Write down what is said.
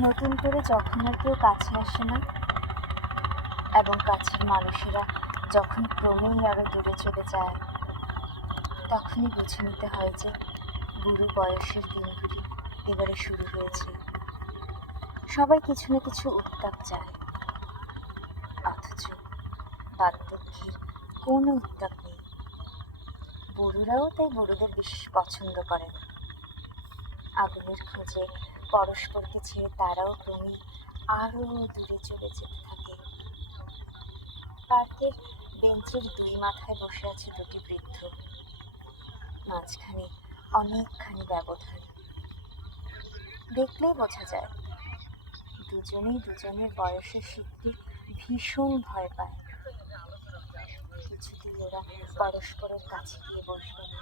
নতুন করে যখন আর কেউ কাছে আসে না এবং কাছের মানুষেরা যখন ক্রমেই আরো দূরে চলে যায়, তখনই বুঝে নিতে হয় যে বুড়ো বয়সের দিনগুলি এবারে শুরু হয়েছে। সবাই কিছু না কিছু উত্তাপ চায়, অথচ বার্ধক্যের কোনো উত্তাপ নেই। বুড়োরাও তাই বুড়োদের বিশেষ পছন্দ করে না। আগুনের খোঁজে পরস্পরকে ছেড়ে তারাও ক্রমেই আরো দূরে চলে যেতে থাকে। পার্কের বেঞ্চের দুই মাথায় বসে আছে দুটি বৃদ্ধ, মাঝখানে অনেকখানি ব্যবধান। দেখলেই বোঝা যায় দুজনেই দুজনের বয়সের শিখতে ভীষণ ভয় পায়। কিছুতেই ওরা পরস্পরের কাছে গিয়ে বসবে না।